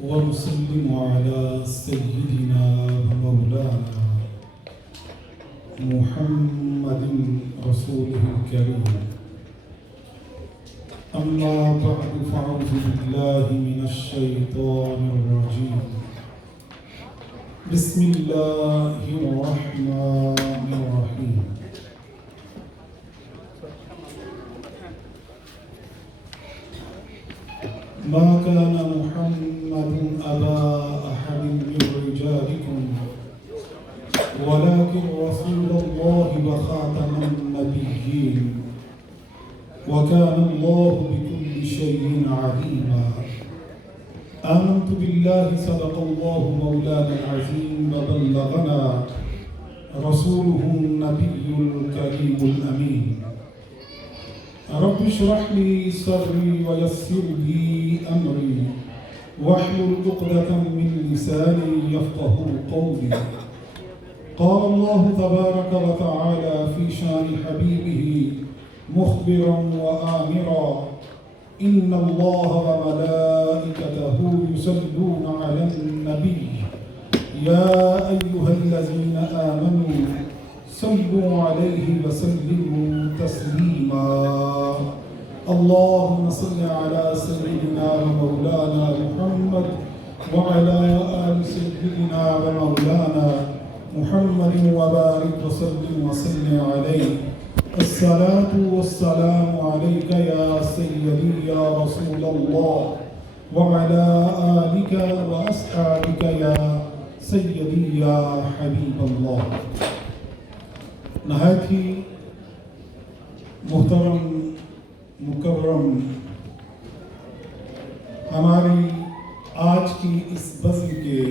ونسلم على سيدنا ومولانا محمد رسوله الكريم. أما بعد فأعوذ بالله من الشيطان الرجيم. بسم الله الرحمن الرحيم. ما كان محمد أبا أحد من رجالكم ولكن رسول الله وخاتم النبيين وكان الله بكل شيء عليما. آمنت بالله صدق الله مولانا العظيم وبلغنا رسوله النبي الكريم الأمين. رب اشرح لي صدري ويسر لي أمري واحلل عقدة من لساني يفقهوا قولي. قال الله تبارك وتعالى في شان حبيبه مخبرا وآمرا: إن الله وملائكته يصلون على النبي يا أيها الذين آمنوا صلوا عليه وسلموا تسليما. اللهم صل على سيدنا ومولانا محمد وعلى آل سيدنا ومولانا محمد وبارك وسلم عليه. الصلاة والسلام عليك يا سيدي يا رسول الله وعلى آلك وأصحابك يا سيدي يا حبيب الله. نہایت ہی محترم مکرم ہماری آج کی اس بزم کے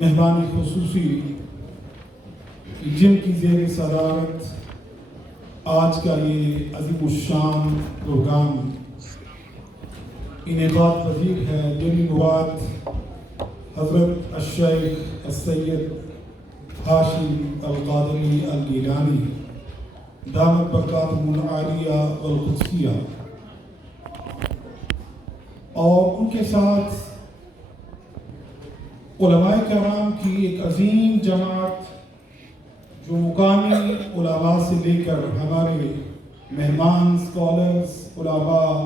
مہمان خصوصی جن کی زیر صدارت آج کا یہ عظیم الشان پروگرام انعقاد پذیر ہے، جن نوات حضرت الشیخ السید ہاشم القادری الگیلانی دامت برکاتہم العالیہ والقدسیہ، اور ان کے ساتھ علماء کرام کی ایک عظیم جماعت جو مقامی علماء سے لے کر ہمارے مہمان اسکالرز علماء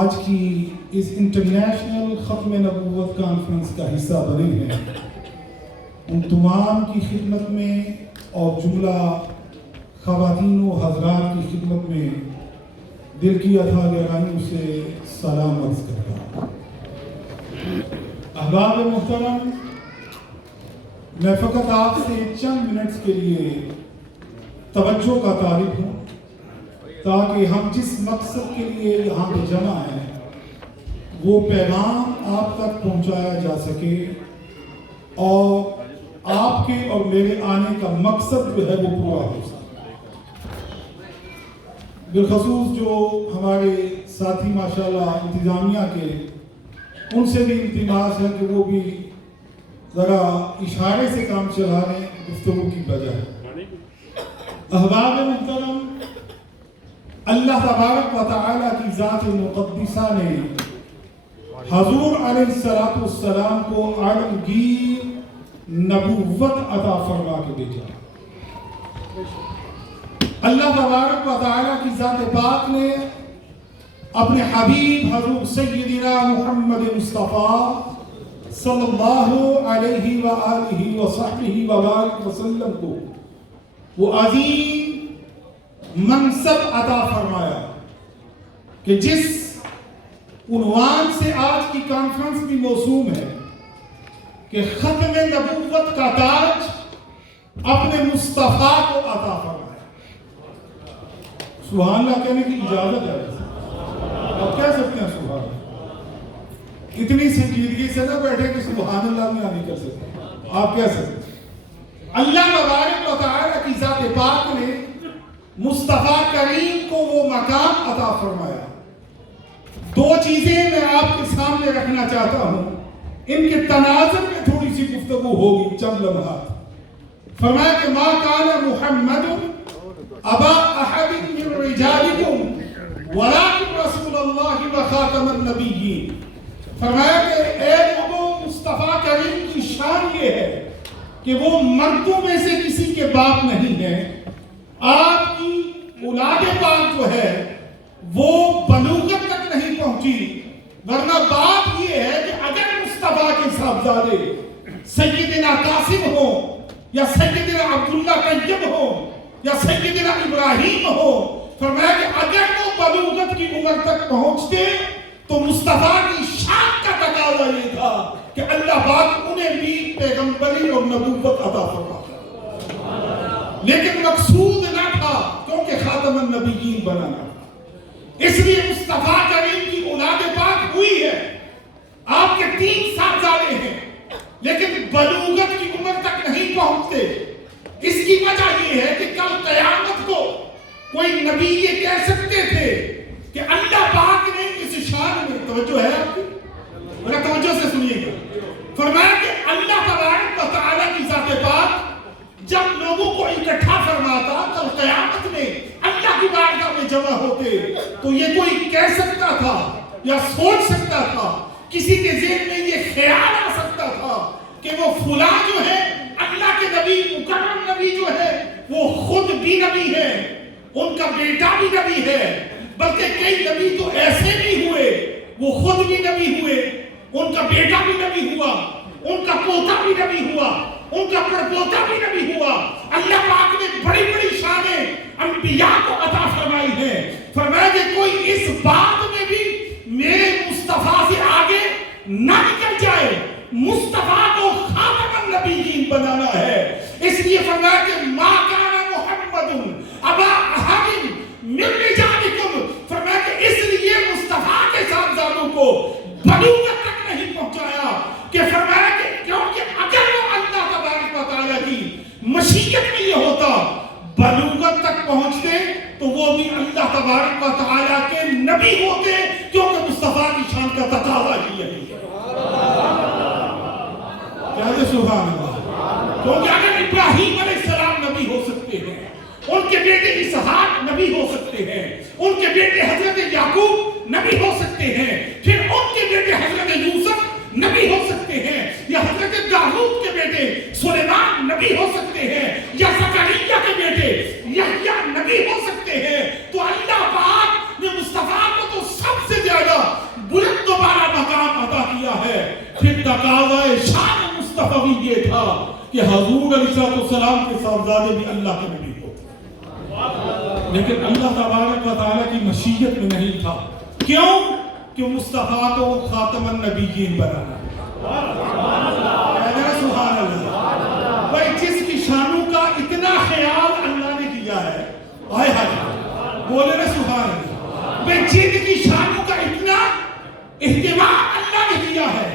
آج کی اس انٹرنیشنل ختم نبوت کانفرنس کا حصہ بنے ہیں، ان تمام کی خدمت میں اور جملہ خواتین و حضرات کی خدمت میں دل کی اتھاہ گہرائیوں سے سلام عرض کرتا ہوں۔ احباب محترم، میں فقط آپ سے چند منٹس کے لیے توجہ کا طالب ہوں تاکہ ہم جس مقصد کے لیے یہاں پہ جمع ہیں وہ پیغام آپ تک پہنچایا جا سکے اور آپ کے اور میرے آنے کا مقصد جو ہے وہ پورا ہو سکے۔ بالخصوص جو ہمارے ساتھی ماشاءاللہ انتظامیہ کے، ان سے بھی التماس ہے کہ وہ بھی ذرا اشارے سے کام چلا رہے ہیں گفتگو کی بجائے۔ احباب محترم، اللہ تبارک و تعالیٰ کی ذات مقدسہ نے حضور علیہ السلام کو عالمگیر نبوت عطا فرما کے بھیجا۔ اللہ تبارک و تعالیٰ کی ذات پاک نے اپنے حبیب حضور سیدنا محمد مصطفیٰ صلی اللہ علیہ وآلہ وصحبہ وبارک وسلم کو وہ عظیم منصب عطا فرمایا کہ جس عنوان سے آج کی کانفرنس بھی موسوم ہے کہ ختم نبوت کا تاج اپنے مصطفیٰ کو عطا فرمایا۔ سبحان اللہ کہنے کی اجازت ہے، آپ کہہ سکتے ہیں سبحان اللہ، اتنی سنجیدگی سے نہ بیٹھے کہ سبحان اللہ میں نہیں کر سکتے، آپ کہہ سکتے ہیں۔ اللہ تبارک و تعالیٰ کی ذات پاک نے مصطفیٰ کریم کو وہ مقام عطا فرمایا۔ دو چیزیں میں آپ کے سامنے رکھنا چاہتا ہوں، ان کے تناظر میں تھوڑی سی گفتگو ہوگی چند لمحات۔ فرمایا کہ ما کان محمد ابا احد من رجالکم ولکن رسول اللہ و خاتم النبیین. فرمایا کہ اے لوگوں، مصطفیٰ کریم کی شان یہ ہے کہ وہ مردوں میں سے کسی کے باپ نہیں ہے. آپ کی اولاد پاک جو ہے وہ بلوغت تک نہیں پہنچی، ورنہ بات یہ ہے کہ اگر مصطفیٰ کے صاحبزادے سیدنا قاسم ہو یا سیدنا عبداللہ طیب ہو یا سیدنا ابراہیم ہو، فرمایا کہ اگر وہ بلوغت کی عمر تک پہنچتے تو مصطفیٰ کی شان کا تقاضا یہ تھا کہ اللہ پاک انہیں بھی پیغمبری اور نبوت عطا فرماتا، لیکن مقصود نہ تھا کیونکہ خاتم النبیین بنانا تھا. اس لیے مصطفیٰ کریم کی اولاد پاک ہوئی ہے. آپ کے 3 صاحبزادے ہیں لیکن بلوغت کی عمر تک نہیں پہنچتے. اس کی وجہ یہ ہے کہ کل قیامت کو کوئی نبی یہ کہہ سکتے تھے کہ اللہ پاک نے اس شان میں، توجہ ہے آپ کی، ذرا توجہ سے سنیے گا، فرمایا کہ اللہ تبارک و تعالیٰ کی ذات پاک جب لوگوں کو اکٹھا فرماتا کل قیامت میں اللہ کی بارگاہ میں جمع ہوتے تو یہ کوئی کہہ سکتا تھا یا سوچ سکتا تھا، کسی کے ذہن میں یہ خیال آ سکتا تھا کہ وہ فلاں جو ہے اللہ کے نبی، مکرم نبی جو ہے وہ خود بھی نبی ہے، ان کا بیٹا بھی نبی ہے، بلکہ کئی نبی تو ایسے بھی ہوئے وہ خود بھی نبی ہوئے، ان کا بیٹا بھی نبی ہوا، ان کا پوتا بھی نبی ہوا، ان کا پڑپوتا بھی نبی ہوا. اللہ پاک نے بڑی بڑی شانیں انبیاء کو عطا فرمائی ہیں. فرمایا کہ کوئی اس بات میں بھی میرے مصطفیٰ سے آگے نہ نکل جائے. مصطفیٰ کو خاتم النبیین بنانا ہے. اس لیے فرمایا کہ ما کان محمد ابا احد من رجالکم، فرمایا کہ اس لیے مصطفیٰ کے صاحبزادوں کو بلوغت تک نہیں پہنچایا کہ فرمایا کہ کیونکہ اگر وہ اللہ تبارک و تعالیٰ کی مشیت میں یہ ہوتا بلوغت تک پہنچتے تو وہ بھی اللہ تبارک و تعالیٰ کے نبی ہوتے، کیونکہ مصطفیٰ کی شان کا تقاضا ہی ہے. کہتے سبحان اللہ. کیونکہ اگر ابراہیم علیہ السلام نبی ہو سکتے ہیں، ان کے بیٹے اسحاق نبی ہو سکتے ہیں، ان کے بیٹے حضرت یعقوب نبی ہو سکتے ہیں، پھر ان کے بیٹے حضرت یوسف نبی ہو سکتے ہیں، یا حضرت داؤد کے بیٹے سلیمان نبی ہو سکتے ہیں، یا زکریا کے بیٹے یحییٰ نبی ہو سکتے ہیں، تو اللہ پاک نے مصطفیٰ کو تو سب سے زیادہ بلند و بالا مقام عطا کیا ہے. پھر تقاضا شان مصطفی یہ تھا کہ حضور علیہ السلام کے صاحبزادے بھی اللہ کے نبی ہوتے، لیکن اللہ تبارک و تعالیٰ کی مشیت میں نہیں تھا. کیوں؟ کہ مصطفیٰ کو خاتم النبیین بنانا. سبحان اللہ. بھائی جس کی شانوں کا اتنا خیال اللہ نے کیا ہے، آئے ہائے بولے نا سبحان اللہ. بھائی جن کی شانوں کا اتنا اہتمام اللہ نے کیا ہے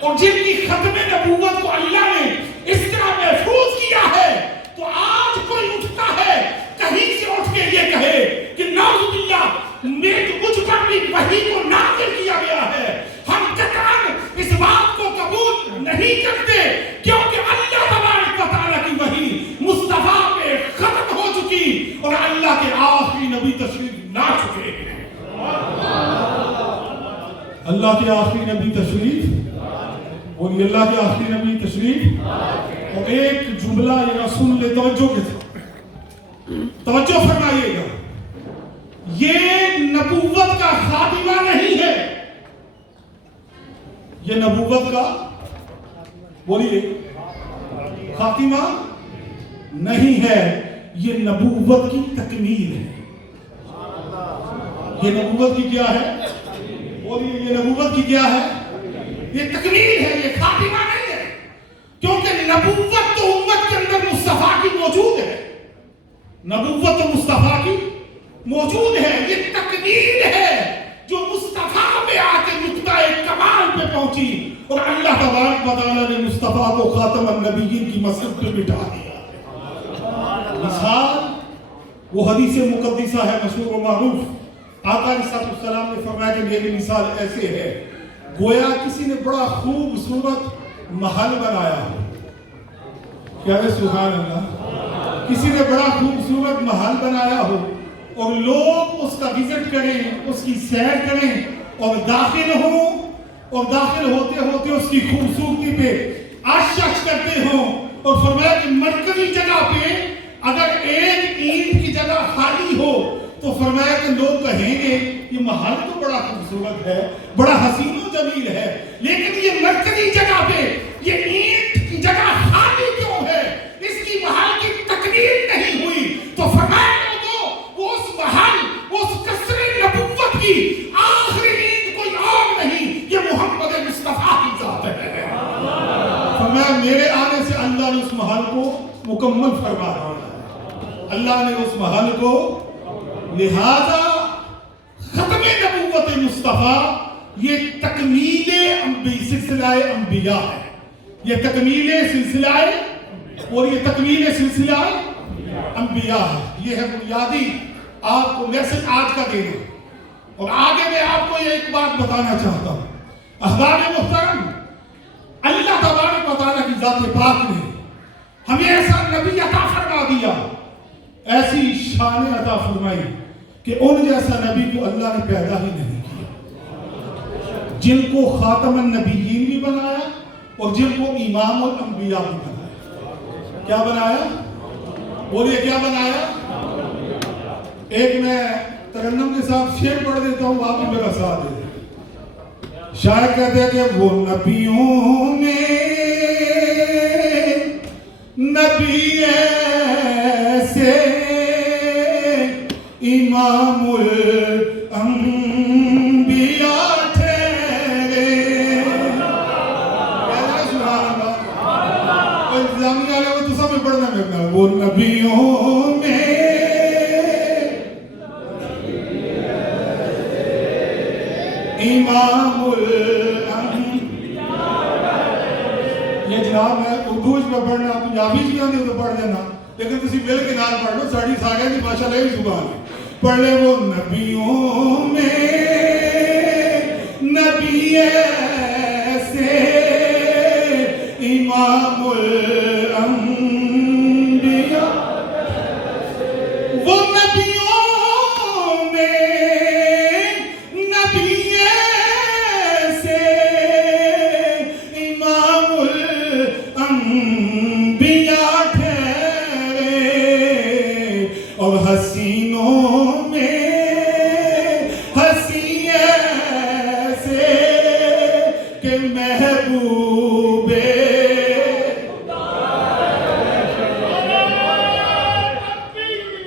اور جن کی ختم نبوت کو اللہ نے اس طرح محفوظ کیا ہے، تو آج کوئی اٹھتا ہے کہیں سے اٹھ کے یہ کہے کہ نعوذ باللہ مجھ پر بھی وحی کو نازل کیا گیا ہے، ہم قطعاً اس بات کو قبول نہیں کرتے، کیونکہ اللہ تبارک و تعالیٰ کی وحی مصطفیٰ پہ ختم ہو چکی اور اللہ کے آخری نبی تشریف لا چکے ہیں. اللہ کے آخری نبی تشریف، بولیے اللہ کے آخری نبی تشریف. اور ایک جملہ یہ سن لے توجہ کے ساتھ، توجہ فرمائیے گا. یہ نبوت کا خاتمہ نہیں ہے، یہ نبوت کا، بولیے، خاتمہ نہیں ہے، یہ نبوت کی تکمیل ہے. یہ نبوت کی کیا ہے؟ بولیے، یہ نبوت کی کیا ہے؟ یہ تکمیل ہے، یہ خاتمہ نہیں ہے. کیونکہ نبوت تو امت کے اندر مصطفیٰ کی موجود ہے، نبوت تو مصطفیٰ کی موجود ہے. یہ تکمیل ہے جو مصطفیٰ میں آ کے نقطہ کمال پہ پہنچی اور اللہ تبارک و تعالیٰ نے مصطفیٰ کو خاتم النبیین کی مسجد پہ بٹھا دیا. مثال وہ حدیث مقدسہ ہے مشہور و معروف. آقا علیہ السلام نے فرمایا کہ میری مثال ایسے ہے، گویا کسی نے بڑا خوبصورت محل بنایا ہو. کیا ہے سبحان اللہ. کسی نے بڑا خوبصورت محل بنایا ہو اور لوگ اس کا وزٹ کریں، اس کی سیر کریں اور داخل ہوں، اور داخل ہوتے ہوتے اس کی خوبصورتی پہ آشش کرتے ہوں، اور فرمایا کہ مرکزی جگہ پہ اگر ایک اینٹ کی جگہ خالی ہو تو فرمایا کہ لوگ کہیں گے یہ محل تو بڑا خوبصورت ہے، بڑا حسین و جمیل ہے، لیکن یہ مرکزی جگہ پہ یہ اینٹ کی جگہ خالی کیوں ہے؟ اس کی محل کی تکمیل نہیں ہوئی۔ تو فرمایا وہ اس محل، اس قصر نبوت کی آخری اینٹ کوئی اور نہیں، یہ محمد مصطفیٰ کی ذات ہے۔ فرمایا میرے آنے سے اللہ نے اس محل کو مکمل فرما رہا ہے، اللہ نے اس محل کو، لہذا ختم نبوت مصطفیٰ یہ تکمیل سلسلہ انبیاء ہے، یہ تکمیل سلسلہ اور یہ تکمیل سلسلہ انبیاء ہے۔ یہ ہے بنیادی آپ کو میسج آج کا دینا۔ اور آگے میں آپ کو یہ ایک بات بتانا چاہتا ہوں، احباب محترم، اللہ تبارک و تعالیٰ کی ذات پاک نے ہمیں ایسا نبی عطا فرما دیا، ایسی شان عطا فرمائی کہ ان جیسا نبی کو اللہ نے پیدا ہی نہیں کیا، جن کو خاتم النبیین بھی بنایا اور جن کو امام الانبیاء بھی بنایا۔ کیا بنایا؟ بولیے کیا بنایا؟ ایک میں ترنم کے ساتھ شعر پڑھ دیتا ہوں، آپ بھی میرا ساتھ دے دیں۔ شاعر کہتے ہیں کہ وہ نبیوں میں نبی ایسے امام الانبیاء ٹھہرے۔ سبحان اللہ، انتظامیہ والے وہ تو سب میں پڑھنا ہے۔ وہ نبیوں میں امام الانبیاء، یہ جناب ہے اردو میں پڑھنا، پنجابی جی آنے تو پڑھ دینا، لیکن تسی مل کے نال پڑھ لو، ساڑی سارے دی ماشاءاللہ ہی زبان ہے۔ پڑھ لے وہ نبیوں میں نبی ایسے امام الانبیاء، وہ نبیوں میں نبی ایسے امام الانبیاء ٹھہرے، اور حسینوں میں حسین ایسے کہ محبوب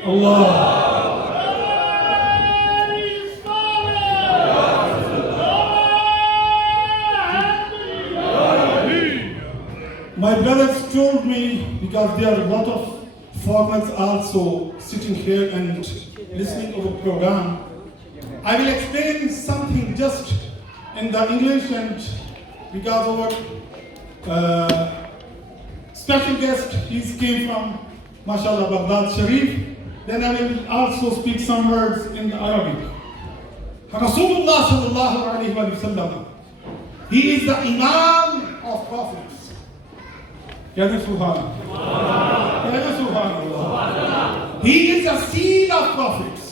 اللہ۔ My brothers told me, because there are a lot of foreigners also sitting here and listening to the program, I will explain something just in the English, and because our special guest, he came from, mashallah, Baghdad Sharif, then I will also speak some words in Arabic. Rasulullah sallallahu alayhi wa sallam, he is the Imam of prophets. He is the seal of prophets.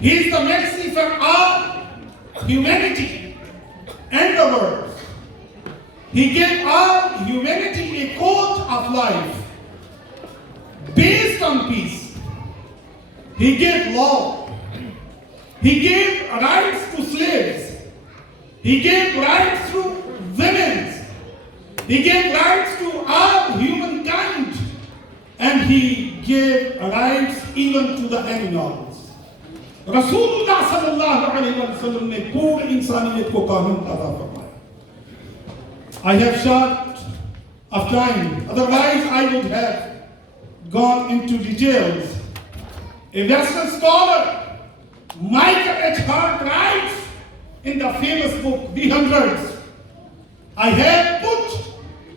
He is the mercy for all humanity and the world. He gave all humanity a code of life based on peace. He gave law. He gave rights to slaves. He gave rights to women. He gave rights to all humankind, and he gave rights even to the animals. Rasulullah sallallahu alaihi wasallam نے پوری انسانیت کو قانون عطا فرمایا۔ I have short of time, otherwise I would have gone into details. A Western scholar, Michael H. Hart, writes in the famous book The Hundreds, I have put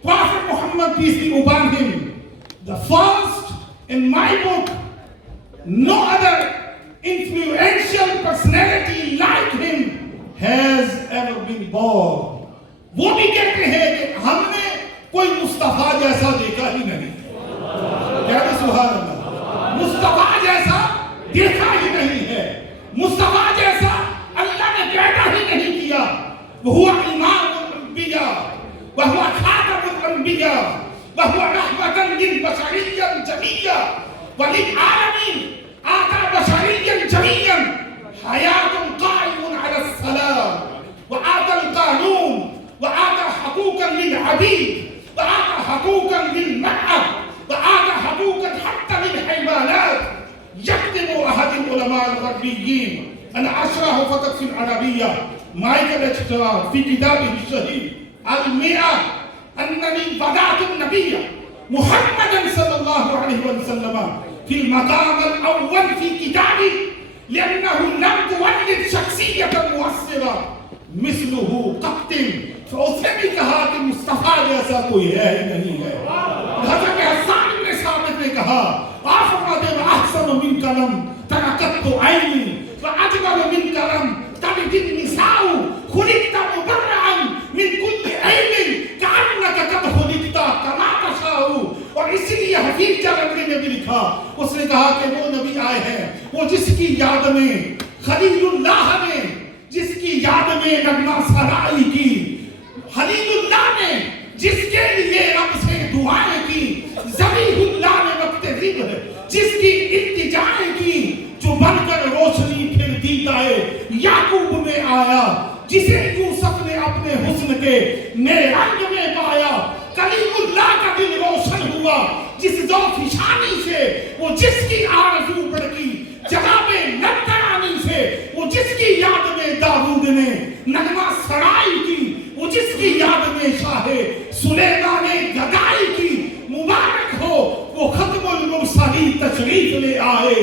Prophet Muhammad, peace be upon him, the first in my book. No other influential personality like him has ever been born. وہ بھی کہتے ہیں کہ ہم نے کوئی مصطفیٰ جیسا دیکھا ہی نہیں۔ کہتے سبحان اللہ، مصطفیٰ جیسا دیکھا الغربيين أن أشرح فقط في العربية. مايكل اتشترار في كتابه الشهير المئة أنني بدأت النبي محمدا صلى الله عليه وسلم في المقام الأول في كتابي لأنه لم تولد شخصية مؤثرة مثله قط. فأسے بھی کہا کہ مصطفیٰ جیسا کوئی ہے ہی نہیں ہے. حضرت حسان بن ثابت نے کہا آفقد احسن من کلم ترکت عینی واجمل من کلم تلد النساء خلقت مبرعا من كل عیب کأنک قد خلقت کما تشاء. اور اس لیے حفیظ جلندری نے بھی لکھا, اس نے کہا کہ وہ نبی آئے ہیں وہ جس کی یاد میں خلیل اللہ نے, جس کی یاد میں نغمہ سرائی کی, خلیل اللہ نے جس کے لیے رب سے دعائیں کی, ذبیح اللہ نے وقت ذکر جس کی التجائیں کی, جو بن کر روشنی پھر دیدائے یعقوب میں آیا, جسے یوسف نے اپنے حسن کے نئے رنگ میں پایا. کلیم اللہ کا دل روشن ہوا جس ذوق شانی سے, وہ جس کی آرزو بڑکی جناب نبترانی سے, وہ جس کی یاد میں داؤد نے نغمہ سرائی کی, وہ جس کی یاد میں شاہ سلیمان نے گدائی کی. مبارک ہو وہ ختم المرسلین تشریف لے آئے,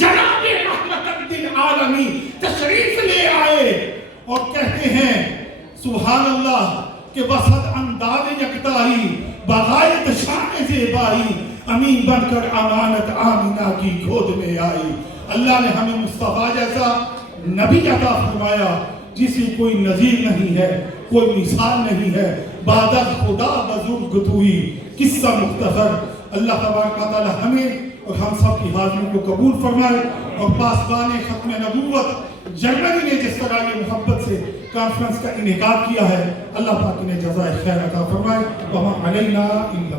جناب رحمت للعالمین تشریف لے آئے. اور کہتے ہیں سبحان اللہ کہ بسط انداز یکتائی بغایت شان زیبائی, امین بن کر امانت آمینہ کی گود میں آئی. اللہ نے ہمیں مصطفیٰ جیسا نبی عطا فرمایا جسے کوئی نظیر نہیں ہے, کوئی مثال نہیں ہے. بعد خدا بزرگ توئی قصہ مختصر. اللہ تبارک و تعالی ہمیں اور ہم سب کی حاضری کو قبول فرمائے. اور پاسبان ختم نبوت جرمنی نے جس طرح یہ محبت سے کانفرنس کا انعقاد کیا ہے, اللہ پاک نے جزائے خیر عطا فرمائے. وما علینا الا